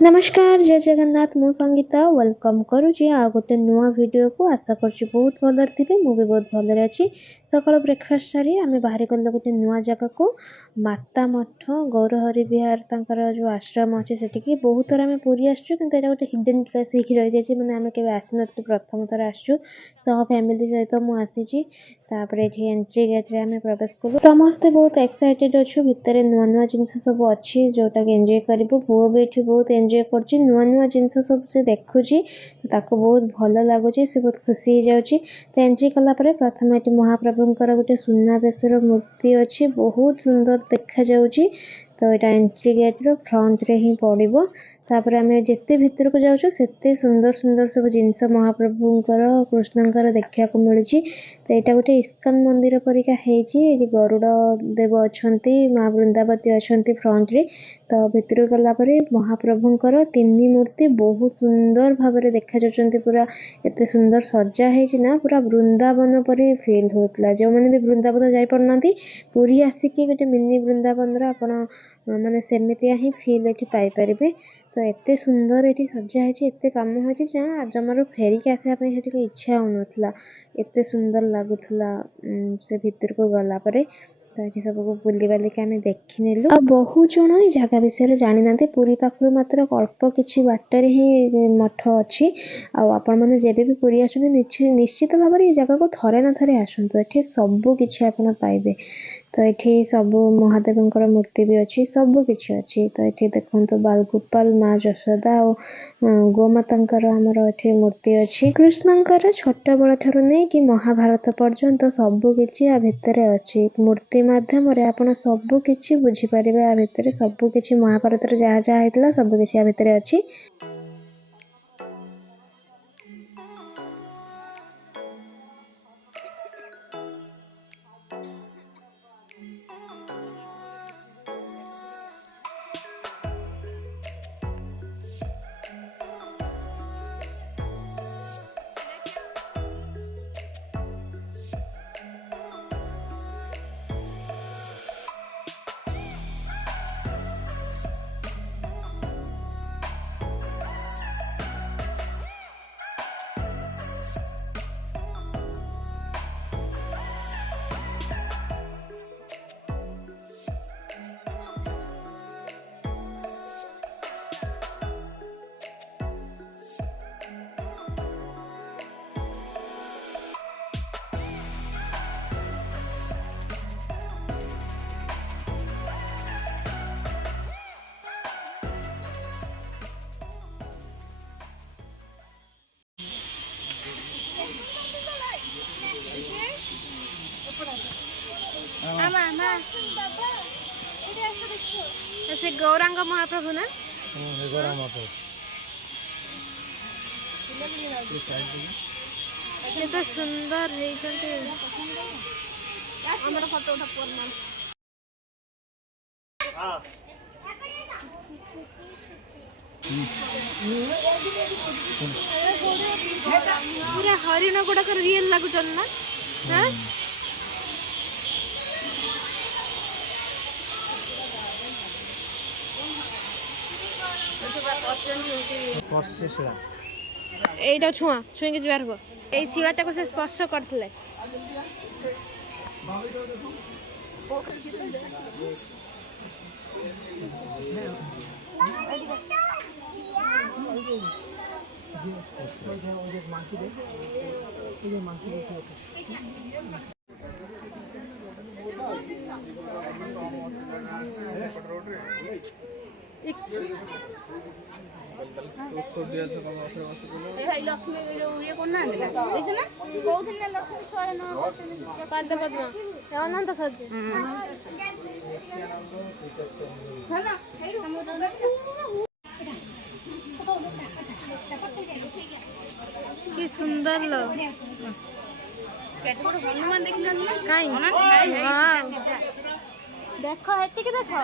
नमस्कार जय जगन्नाथ मु संगीता वेलकम करुँची आ गोटे नुआ वीडियो को आशा करुँची बहुत भल थे मुझे बहुत भल अच्छी सकाल ब्रेकफास्ट सारी आम बाहर गल गोटे नुआ जगह को माता मठ गौरहरि विहार तांकर जो आश्रम अच्छे से बहुत थर आम पूरी आसचु कि गोटे हिडन प्लेस हो रही जाए मैंने आम के आसी नी प्रथम थर आसचु सह फैमिली सहित मुझे ये एंट्री गेट रे आम प्रवेश कलु समस्ते बहुत एक्साइटेड अच्छु भितर नुआ नुआ जिनस सब अच्छी जोटा कि एंजॉय करू पुओ भी ये बहुत एंजॉय कर नुआ नुआ जिनस सब से देखुची ताको बहुत भल लगुच से बहुत खुशी हो जाऊँगी तो एंट्री कलापर प्रथम ये महाप्रभुंर गोटे सुनावेशर मूर्ति अच्छी बहुत सुंदर देखा जाऊँगी तो यहाँ एंट्री गेट रो फ्रंट रे ही पड़ो तापर आम जिते भितर को जाऊँ सेते सुंदर सुंदर सब जिनस महाप्रभुंर कृष्णंकर देखा मिली तो यहाँ गोटे इस्कन मंदिर परिका है गरुड़ देव अच्छा माँ वृंदावती अच्छा फ्रंट रे तो भितर गलापर महाप्रभुंर तीन मूर्ति बहुत सुंदर भाव में देखा जाती पूरा एत सुंदर सजा है पूरा वृंदावन पर फिल होता जो मैंने भी वृंदावन जापार पूरी आसिक गोटे मिनी वृंदावन आपण माने सेमितिया ही फिल ये पाइपर तो एत सुंदर ये सजा है एत कम हो जमार फेरिक आसापी इच्छा होना एत सुंदर लगुला से भितर को गलापर तो ये सब बुली बालिक आम देखनेलु बहु जन ये जगह विषय जानी ना पुरी पाखु मात्र अल्प किसी बाटर ही मठ अच्छी आपण मैंने जब भी पुरी आस निश्चित भाव में ये जगह को थरे ना थरे आसतु ये सबू कि आप पाइबे तो ये सब महादेव मूर्ति भी अच्छी सबू किसी अच्छी तो ये देखो बालगोपाल माँ यशोदा और गोमातांकर आमर ये मूर्ति अच्छी कृष्णंकर छोट बड़ ठारू नहीं कि महाभारत पर्यंत सबू किसी आ भितर अच्छी मूर्ति माध्यम आपण सबू किसी बुझीपारे आ भितर सबू किसी महाभारत जहाँ जहाँ होता सबू किसी आ भितर अच्छी से गौरांग महाप्रभु ना गौरांग महाप्रभु तो सुंदर पूरा हरिण गुड़ाक रियल लगुच ना हाँ এইটা ছুঁয়া ছুঁইকে যার হব এই শিলাটাকে সে স্পর্শ করলে लक्ष्मी जो ये करना पद्म पद्म अनंत सज्ज कि सुंदर लो हनुमान देखो हेती के देखो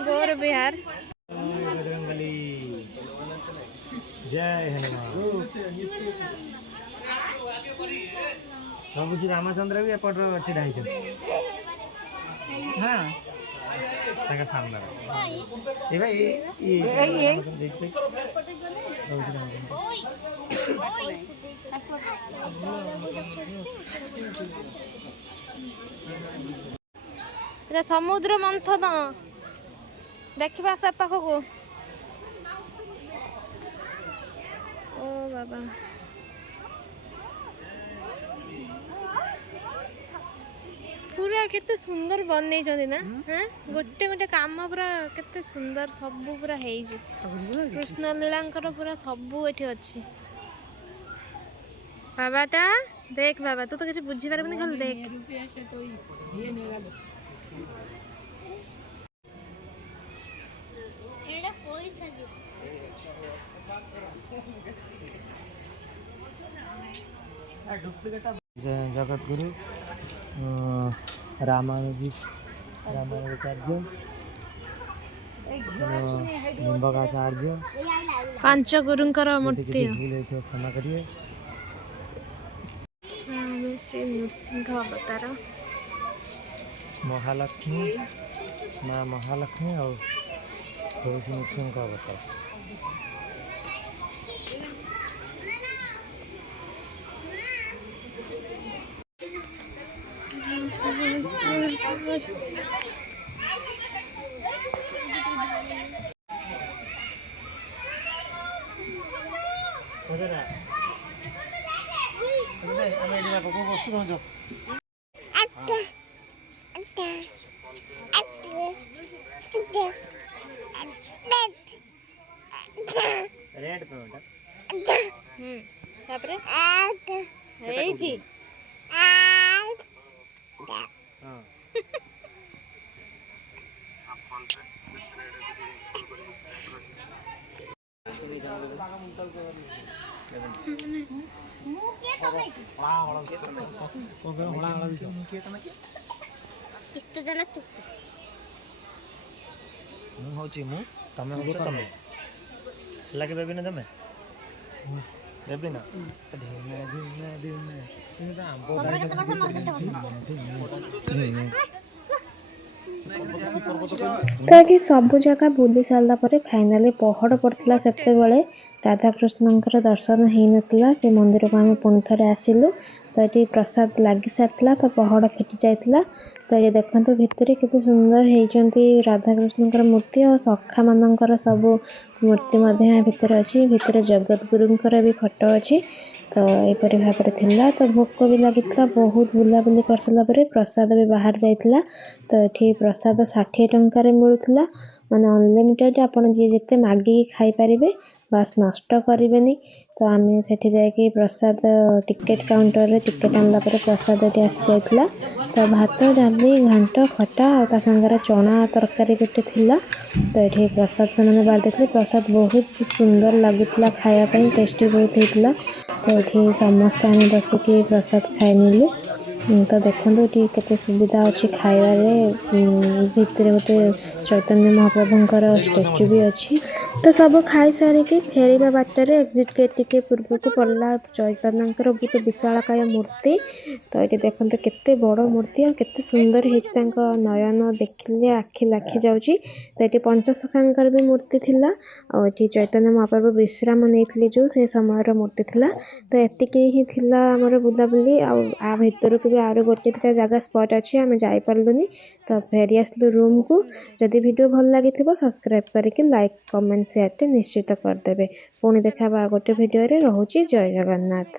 गौर बिहार जय हनुमान सब श्री रामचंद्र भी एपट छिड़ा हाँ ताका सामने ए भाई ये देखते समुद्र मंथन देखा से पाखक ओ बाबा पूरा केते सुंदर बनई ना हाँ गोटे गोटे काम पूरा केते सुंदर सब पूरा है कृष्ण लीलांकर पूरा सबू एठी अच्छी बाबाटा देख बाबा तू तो किसी बुझी पारबनी खाली देख जगत गुरु रामानुजाचार्य निम्बकाचार्य पांच गुरुंकर मूर्ति क्षमा करिए श्री नृसिंह अवतार महालक्ष्मी माँ महालक्ष्मी और तुलसी नृसिंह का अवतार रेड तापरे एथी हाँ तमें हो तमें लगे बेबी ना तमें बेबी ना धीमे धीमे धीमे तो ये सब जगह बुली सारा पर फाइनाली पहड़ पड़ता से राधाकृष्णंकर दर्शन हो नाला से मंदिर को आम पुणी थे आसिलु तो ये प्रसाद लगी सारी तो पहड़ फिटी जाता तो ये देखते भितर केते सुंदर होती राधाकृष्णंकर मूर्ति और सखा मानकर सब मूर्ति भितर अच्छी भितर जगत गुरुंकर भी फोटो अच्छी तो यहपरी भाव में तो भोक भी लगी बहुत बुलाबुली कर सारा प्रसाद भी बाहर जाइला तो ये प्रसाद 60 टंकार मिलूला माने अनलिमिटेड आपन जी जिते मागिकी खाई पारिबे बस नष्ट करें तो आम से जाकि प्रसाद टिकेट काउंटर रे टिकेट आनला प्रसाद ये आसी जाइला तो भात डाली घांट खटा और सांगे चना तरकारी गोटे थिला तो ये प्रसाद से बाहर देखते प्रसाद बहुत सुंदर लगुला खायापी टेस्टी बहुत होता तो ये समस्ते आम बसिक प्रसाद खाई नीलु तो देखो ये केते सुविधा अच्छी खाइबारे भितर गोटे चैतन्य महाप्रभुंकर स्टेच्यू भी अच्छी तो सब खाई सारिकी फेरवा बाटर एक्जिट गेट टिके पूर्व को पड़ला चैतन्यर गोटे विशालकाय मूर्ति तो ये देखते केते बड़ मूर्ति और केते सुंदर हो नयन देखिले आखि लाखी जाऊँगी तो ये पंचसखांकर भी मूर्ति थिला और ये चैतन्य महाप्रभु विश्राम नहीं जो से समय मूर्ति थिला तो एतिकी ही थिला हमर बुलाबुली आ भितर को भी आरो गोटे जगह स्पॉट अच्छी आम जापरलुनि तो फेरी आसलु रूम को जदि वीडियो भल लगी सब्सक्राइब करके लाइक कमेंट शेयर निश्चित करदे पुणी देखा गोटे भिडियो रे रहुची जय जगन्नाथ।